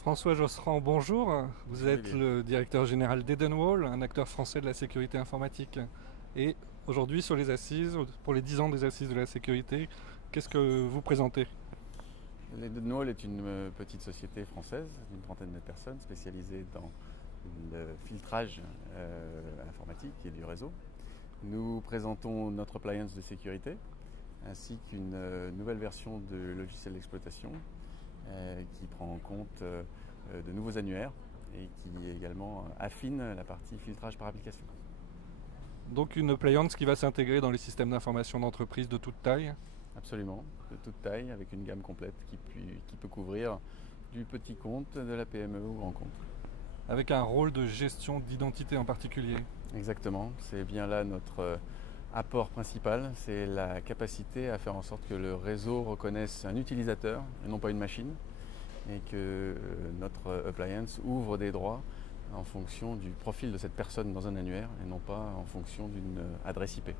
François Josserand, bonjour. Vous Bonjour êtes Olivier. le directeur général d'Edenwall, un acteur français de la sécurité informatique. Et aujourd'hui, sur les assises, pour les 10 ans des assises de la sécurité, qu'est-ce que vous présentez? Edenwall est une petite société française d'une trentaine de personnes spécialisée dans le filtrage informatique et du réseau. Nous présentons notre appliance de sécurité ainsi qu'une nouvelle version de logiciel d'exploitation qui prend en compte de nouveaux annuaires et qui également affine la partie filtrage par application. Donc une appliance qui va s'intégrer dans les systèmes d'information d'entreprise de toute taille. Absolument, de toute taille, avec une gamme complète qui peut couvrir du petit compte, de la PME au grand compte. Avec un rôle de gestion d'identité en particulier. Exactement, c'est bien là notre apport principal, c'est la capacité à faire en sorte que le réseau reconnaisse un utilisateur et non pas une machine, et que notre appliance ouvre des droits en fonction du profil de cette personne dans un annuaire et non pas en fonction d'une adresse IP.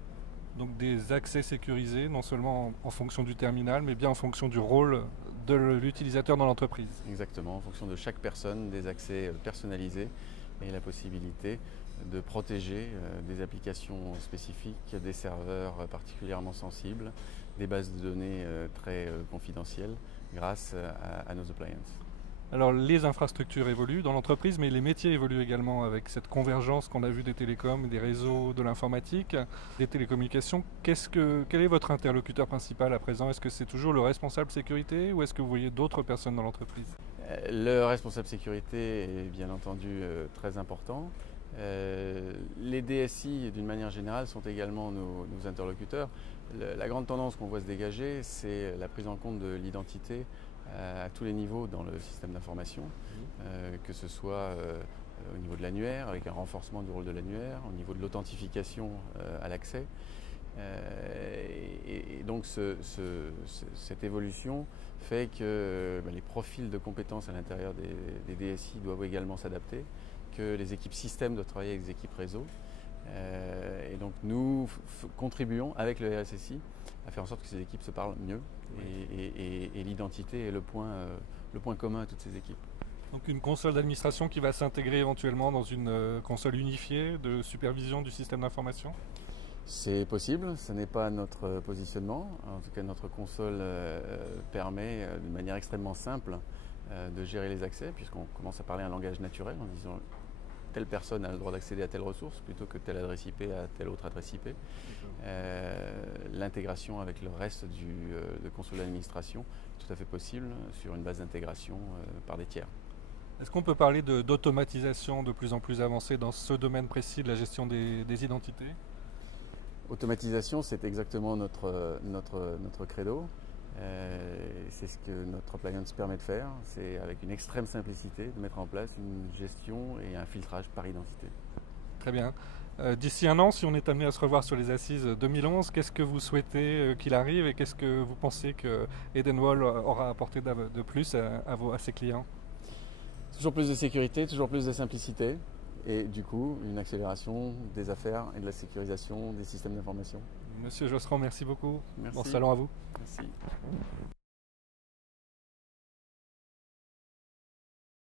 Donc des accès sécurisés, non seulement en fonction du terminal, mais bien en fonction du rôle de l'utilisateur dans l'entreprise. Exactement, en fonction de chaque personne, des accès personnalisés et la possibilité de protéger des applications spécifiques, des serveurs particulièrement sensibles, des bases de données très confidentielles grâce à nos appliances. Alors les infrastructures évoluent dans l'entreprise, mais les métiers évoluent également avec cette convergence qu'on a vue des télécoms, des réseaux, de l'informatique, des télécommunications. Quel est votre interlocuteur principal à présent? Est-ce que c'est toujours le responsable sécurité ou est-ce que vous voyez d'autres personnes dans l'entreprise? Le responsable sécurité est bien entendu très important. Les DSI, d'une manière générale, sont également nos interlocuteurs. La grande tendance qu'on voit se dégager, c'est la prise en compte de l'identité à tous les niveaux dans le système d'information, que ce soit au niveau de l'annuaire, avec un renforcement du rôle de l'annuaire, au niveau de l'authentification à l'accès. Et donc cette évolution fait que les profils de compétences à l'intérieur des DSI doivent également s'adapter, que les équipes système doivent travailler avec les équipes réseau. Et donc nous contribuons avec le RSSI à faire en sorte que ces équipes se parlent mieux. Et l'identité est le point commun à toutes ces équipes. Donc une console d'administration qui va s'intégrer éventuellement dans une console unifiée de supervision du système d'information? C'est possible, ce n'est pas notre positionnement. En tout cas, notre console permet de manière extrêmement simple de gérer les accès, puisqu'on commence à parler un langage naturel en disant telle personne a le droit d'accéder à telle ressource plutôt que telle adresse IP à telle autre adresse IP. L'intégration avec le reste de console d'administration est tout à fait possible sur une base d'intégration par des tiers. Est-ce qu'on peut parler d'automatisation de plus en plus avancée dans ce domaine précis de la gestion des identités? Automatisation, c'est exactement notre credo. C'est ce que notre appliance permet de faire. C'est avec une extrême simplicité de mettre en place une gestion et un filtrage par identité. Très bien. D'ici un an, si on est amené à se revoir sur les assises 2011, qu'est-ce que vous souhaitez qu'il arrive et qu'est-ce que vous pensez que Edenwall aura apporté de plus à ses clients? Toujours plus de sécurité, toujours plus de simplicité et du coup une accélération des affaires et de la sécurisation des systèmes d'information. Monsieur Josserand, merci beaucoup. Merci. Bon salon à vous. Merci.